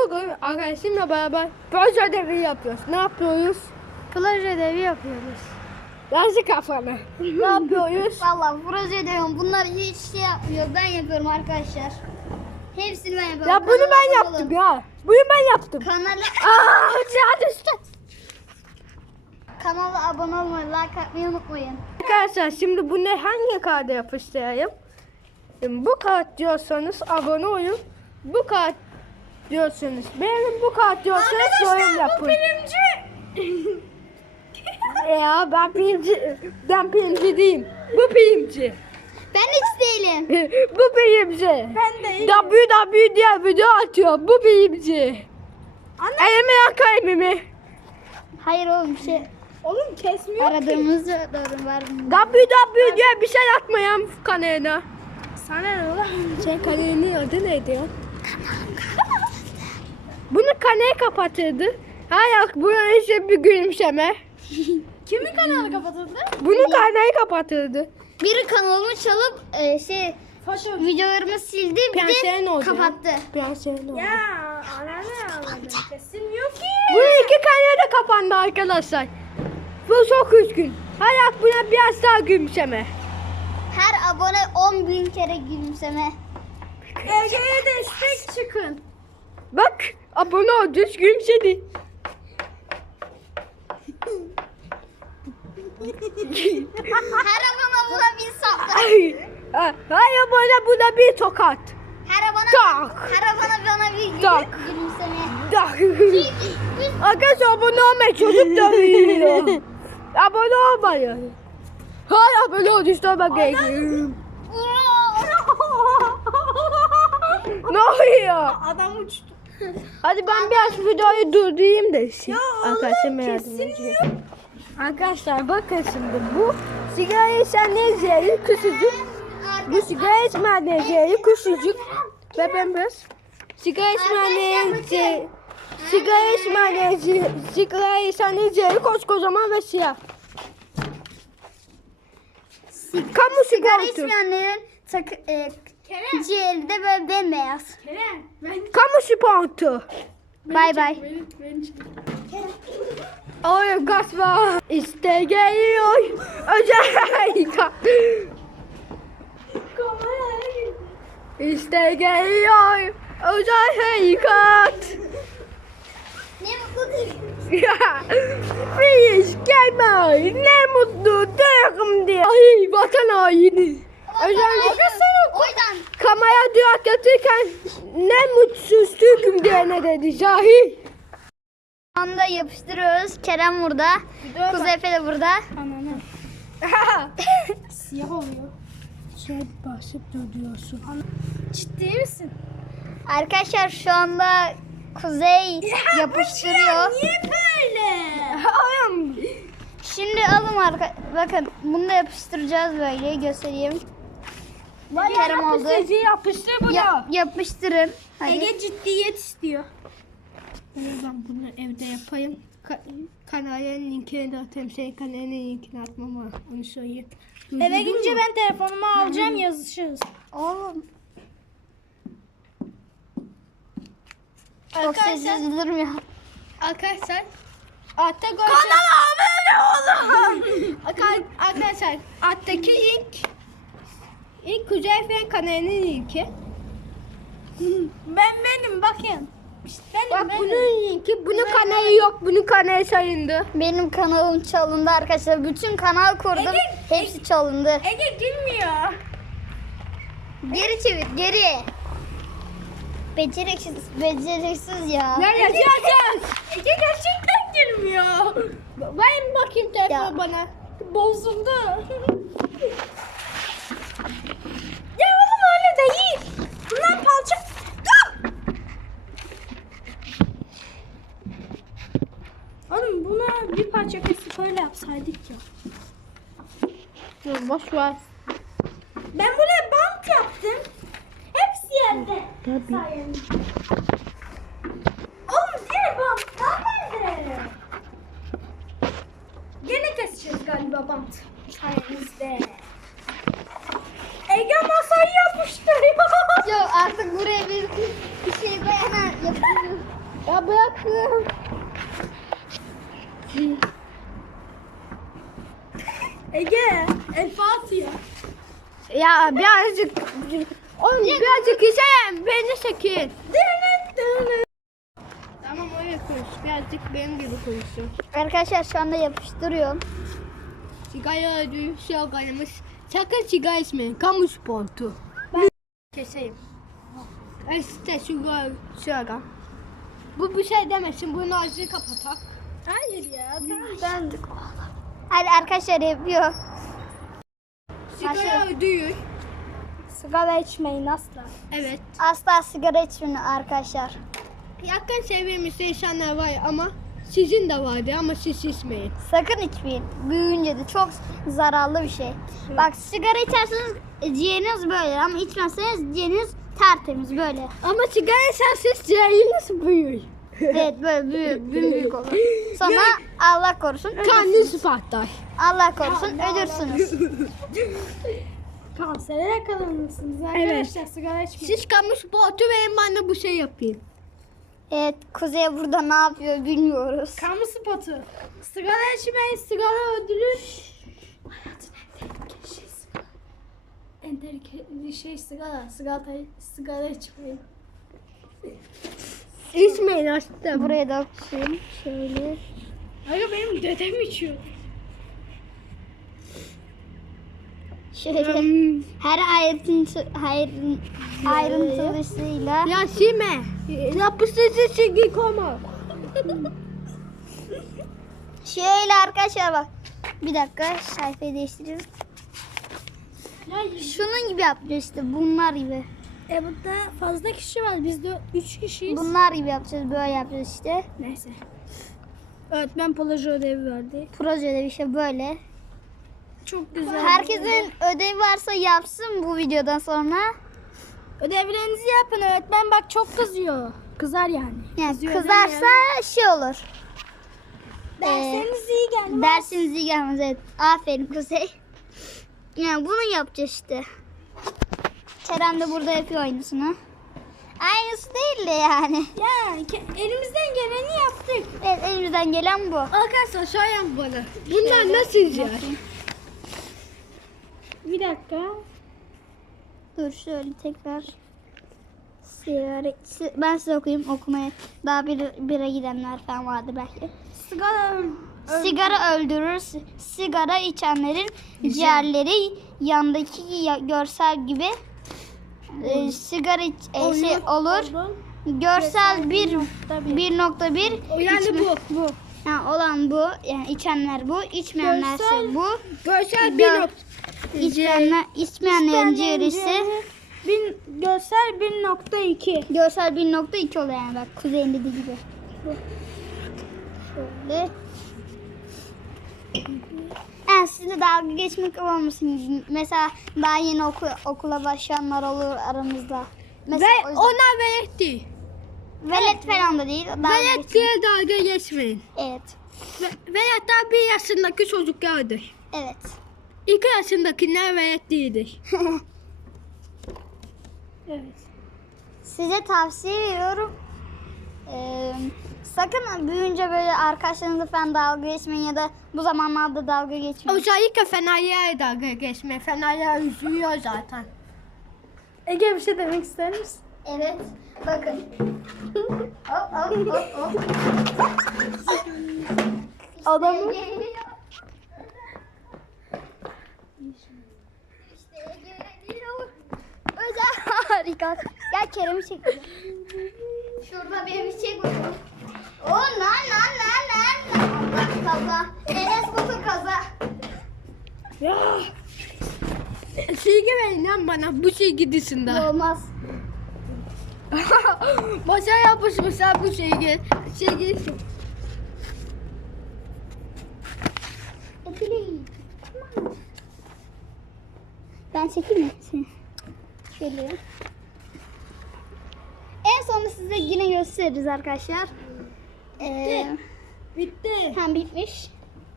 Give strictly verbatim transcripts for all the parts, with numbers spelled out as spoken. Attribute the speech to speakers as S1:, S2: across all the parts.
S1: Bugün arkadaşımla beraber proje ödevi yapıyoruz. Ne yapıyoruz?
S2: Proje ödevi yapıyoruz.
S1: Yazı kafanı. Ne yapıyoruz?
S2: Vallahi proje ödevi bunlar hiç şey yapmıyor. Ben yapıyorum arkadaşlar. Hepsini ben yapıyorum.
S1: Ya bunu
S2: Kanala
S1: ben
S2: abone
S1: yaptım
S2: olun.
S1: ya. Bunu ben yaptım.
S2: Kanala,
S1: Aa, hadi düştü.
S2: kanala abone olmayı, like atmayı unutmayın.
S1: Arkadaşlar şimdi bunu hangi kağıda yapıştırayım? Şimdi bu kağıt diyorsanız abone olun. Bu kağıt diyorsanız benim, bu kağıt diyorsanız yorum yapın.
S2: birinci.
S1: Ya ben pirinci, ben pirinci değilim. Bu pirinci.
S2: Ben hiç değilim.
S1: Bu pirinci.
S2: Ben değilim.
S1: W W diye video atıyor. Bu pirinci. Elime yak kalemimi.
S2: Hayır oğlum şey.
S1: Oğlum kesmiyor
S2: Aradığımızda doğru var mı?
S1: W W diye bir şey atmayan kanalına.
S2: Sana ne ulan?
S1: Şey kanalının adı neydi ya? Bunu kanalı kapatırdı. Hayır, bunun için bir gülümseme.
S2: Kimin kanalı kapatıldı?
S1: Bunu kanalı kapatırdı.
S2: Biri kanalımı çalıp e, şey
S1: Foto.
S2: videolarımı sildi bir
S1: Prensesin
S2: de
S1: oldu ya.
S2: kapattı.
S1: Prensesin oldu.
S2: anne anladım. Kesin yok ki.
S1: Bu iki kanal da kapandı arkadaşlar. Bu çok üzgün. Hayır, buna biraz daha gülümseme.
S2: Her abone on bin kere gülümseme.
S1: Ege'ye destek çıkın. Bak, abone ol, düz gülümsedi.
S2: Her abone buna bir sapla.
S1: Ay, ay, hayır, bana buna bir tokat.
S2: Her abone
S1: Tak.
S2: her abone bana bir gülü-
S1: Tak.
S2: gülümseme.
S1: Dak. Arkadaşlar abone olmayın, çocuk dövüyor. Abone olmayın. Hayır, abone ol, işte bakayım. Ne oluyor?
S2: Adam uçtu.
S1: Hadi ben biraz videoyu durdurayım da şey. Arkadaşlar yardım edeceğim. Arkadaşlar bakın şimdi bu sigara içenleri küçücük. Bu sigara içmeyenleri küçücük. Ve ben biraz sigara içmeyenleri sigara içmeyenleri sigara içenleri koskocaman ve siyah. Kamu
S2: Sigara
S1: sigortu.
S2: içmeyenlerin takı, e, ciğeri de böyle bembeyaz.
S1: Kamu sigortu.
S2: Bay bay.
S1: Oy gaz var. İşte geliyor. Özel. İşte geliyor. Özel harekat.
S2: Ne mutlu değil.
S1: Ya. Biz gelme. Ne mutlu derim diye. Ay vatan haini. Özel
S2: O yüzden
S1: kamera diyor atlatırken ne mutsuz Türk'üm diye ne dedi cahil.
S2: şu anda yapıştırıyoruz. Kerem burada. Kuzey Efe de burada.
S1: Siyah oluyor. Şey basıp duruyorsun.
S2: Ciddi misin? Arkadaşlar şu anda Kuzey yapıştırıyor.
S1: Niye böyle?
S2: Şimdi alın arka bakın bunu da yapıştıracağız böyle göstereyim. Kerem oldu.
S1: Yapıştır, yapıştır bunu.
S2: Ya, yapıştırın. Hadi.
S1: Ege ciddiyet istiyor. Ben bunu evde yapayım. Ka kanalın linkini de atayım. Senin kanalın linkini atmam ama onu söyleyeyim.
S2: Eve gidince ben telefonumu alacağım yazışırız. Oğlum. Çok sessiz durmuyor.
S1: Arkadaşlar altta kanala abone olun. Arkadaşlar alttaki link ilk Kuzey Efe'nin kanalının linki.
S2: Ben benim bakın. Benim,
S1: Bak bunun linki, bunun kanalı yok, bunun kanalı sayındı.
S2: Benim kanalım çalındı arkadaşlar. Bütün kanal kurdum.
S1: Ege,
S2: Hepsi çalındı.
S1: Ege gülmüyor.
S2: Geri çevir, geri. Beceriksiz, beceriksiz ya.
S1: Ya yazacağız. Ege gerçekten gülmüyor. Ben bakayım telefon
S2: Ya.
S1: bana. Bozuldu. Ya oğlum öyle değil. Bunlar palça. Dur. Oğlum buna bir parça kesip öyle yapsaydık ya. Dur boş ver. Ben buraya bant yaptım. Hepsi yerde. Tabii. Oğlum diğer bantlar nerede? Gene keseceğiz galiba bant. Sayenizde. Ege masayı yapıştırıyor.
S2: Yok artık buraya bir, bir şey koyana yap.
S1: Ya bırakın. Ege, El Fatiha. Ya birazcık oğlum birazcık içelim. Beni çekin. Tamam öyle konuş. Birazcık benim gibi konuşuyor.
S2: Arkadaşlar şu anda yapıştırıyorum.
S1: Sigara ödüğü sloganımız. Sakın sigara içmeyin. Kamu spotu. Ben keseyim. İşte sigara slogan. Bu bir şey demesin. Bunu ağzını kapatak. Hayır ya.
S2: Ben Hadi arkadaşlar yapıyor.
S1: Sigara ödüğü.
S2: Sigara içmeyin asla.
S1: Evet.
S2: Asla sigara içmeyin arkadaşlar.
S1: Yakın çevremizde insanlar var ama sizin de vardı ama siz içmeyin.
S2: Sakın içmeyin. Büyüyünce de çok zararlı bir şey. Bak sigara içerseniz ciğeriniz böyle ama içmezseniz ciğeriniz tertemiz böyle.
S1: Ama sigara içerseniz ciğeriniz büyür.
S2: Evet böyle büyük büyük olur. Sonra Allah korusun
S1: Kanlı
S2: ölürsünüz.
S1: patlar.
S2: Allah korusun ölürsünüz.
S3: Kansere yakalanırsınız arkadaşlar, sigara içmeyin.
S1: Siz kamu spotu verin ben de bu şey yapayım.
S2: Evet Kuzey burada ne yapıyor bilmiyoruz.
S3: Kamu spotu. Sigara içmeyin, sigara öldürür. Hayatın en tehlikeli şey sigara. En tehlikeli şey sigara. Sigara, sigara içmeyin.
S1: İçmeyin aslında.
S2: Buraya da okuyayım. Şöyle.
S3: Hayır benim dedem içiyor.
S2: Şöyle. Her ayrıntı, ayrın, ayrıntılısıyla.
S1: Ya şime. Yapıştırıcı çizgi koma.
S2: Şöyle arkadaşlar bak. Bir dakika sayfayı değiştireyim.
S3: Ya
S2: Şunun gibi yapacağız işte bunlar gibi.
S3: e burada fazla kişi var. Biz de üç kişiyiz.
S2: Bunlar gibi yapacağız böyle yapacağız işte.
S3: Neyse. Öğretmen proje ödevi verdi.
S2: Projede bir şey böyle.
S3: Çok güzel.
S2: Herkesin ödevi varsa yapsın bu videodan sonra.
S3: Ödevlerinizi yapın. Öğretmen bak çok kızıyor. Kızar yani.
S2: Yani
S3: Kızıyor
S2: kızarsa şey olur.
S3: Dersleriniz iyi gelmez.
S2: Dersiniz iyi gelmez evet. Aferin Kuzey. Yani bunu yapacağız işte. Kerem de burada yapıyor aynısını. Aynısı değil de yani.
S3: Ya ke- elimizden geleni yaptık.
S2: Evet elimizden gelen bu.
S1: Arkadaşlar şayan bana. Bunlar nasıl yer?
S3: Bir dakika.
S2: Dur şöyle tekrar. Sigara, si- ben size okuyayım okumaya. Daha bir, bire gidenler falan vardı belki.
S3: Sigara
S2: Sigara öldürür. Si- Sigara içenlerin ciğerleri yandaki ya- görsel gibi e, sigara iç, e, şey olur. Görsel bir bir nokta bir
S1: Yani bu. Bu.
S2: yani olan bu. Yani içenler bu, içmeyenler
S3: Görsel-
S2: bu.
S1: Görsel bir
S2: Gör-
S1: nokta.
S2: İçmeyenler, içmeyenlerin ciğerisi
S3: bin görsel bir nokta iki.
S2: görsel bir nokta iki oluyor yani bak Kuzey'in dediği gibi. Şöyle. Yani sizde dalga geçmek olmasın. Mesela daha yeni oku, okula başlayanlar olur aramızda. Mesela
S1: Ve
S2: o yüzden-
S1: ona velet değil.
S2: velet falan da değil. Dalga
S1: Velet
S2: geçmek.
S1: diye dalga geçmeyin.
S2: Evet.
S1: Ve- Velet daha bir yaşındaki çocuklardır.
S2: Evet.
S1: İki yaşındakiler velet değildir.
S3: Evet.
S2: Size tavsiye veriyorum. Ee, sakın büyüyünce böyle arkadaşlarınızla falan dalga geçmeyin ya da bu zamanlarda dalga geçmeyin.
S1: Özellikle Fener'e dalga geçme. Fener'e üzülüyor zaten.
S3: Ege bir şey demek ister misin?
S2: Evet. Bakın. hop hop hop hop.
S3: Adamı
S2: İşte geliyor. Özel harika. Gel Kerem'i çekelim. Şurada benim bir çek bakalım. O lan lan lan lan. Allah kaza. Enes Batur kaza.
S3: ya
S1: Silgi verin lan bana bu silgi dışında.
S2: Olmaz.
S1: Başa yapışmışlar bu silgi. Silgi.
S2: Etileyim. Ben çekeyim mi seni? Şöyle. En sonunda size yine gösteririz arkadaşlar. Ee,
S3: bitti.
S2: hem bitmiş.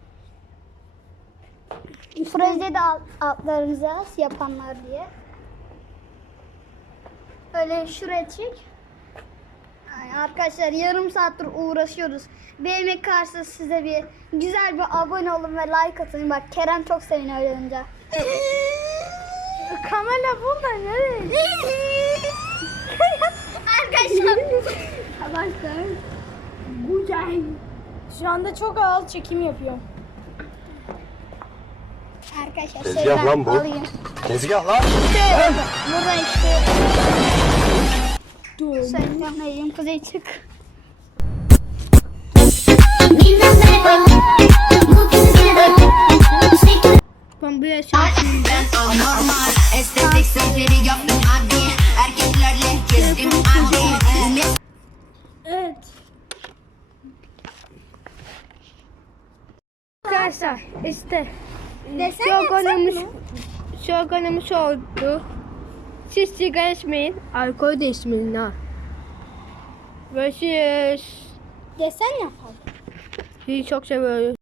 S2: Projede de alt, altlarımıza yapanlar diye. Öyle şuraya çek. Ay, arkadaşlar yarım saattir uğraşıyoruz. Bir emek karşısında size bir güzel bir abone olun ve like atın. Bak Kerem çok seviniyor öyle olunca.
S1: Kamera burada nereye?
S2: Arkadaşlar.
S1: Arkadaşlar. Güzel.
S3: Şu anda çok ağır çekim yapıyorum.
S2: Arkadaşlar
S4: Tezgah
S2: şöyle ben
S4: lan bu.
S2: alayım.
S4: Tezgah lan.
S2: Buradan işte. Sen yanayım kuzey çık.
S1: Ben bu yaşamışım.
S5: Normal estetik seferi yaptım abi. Erkeklerle gezdim abi.
S3: Evet.
S1: Arkadaşlar işte
S2: Desen
S1: sloganımız sloganımız oldu. Siz sigara içmeyin, alkol de içmeyin ha. Görüşürüz.
S3: Desen yapalım.
S1: Sizi çok seviyoruz.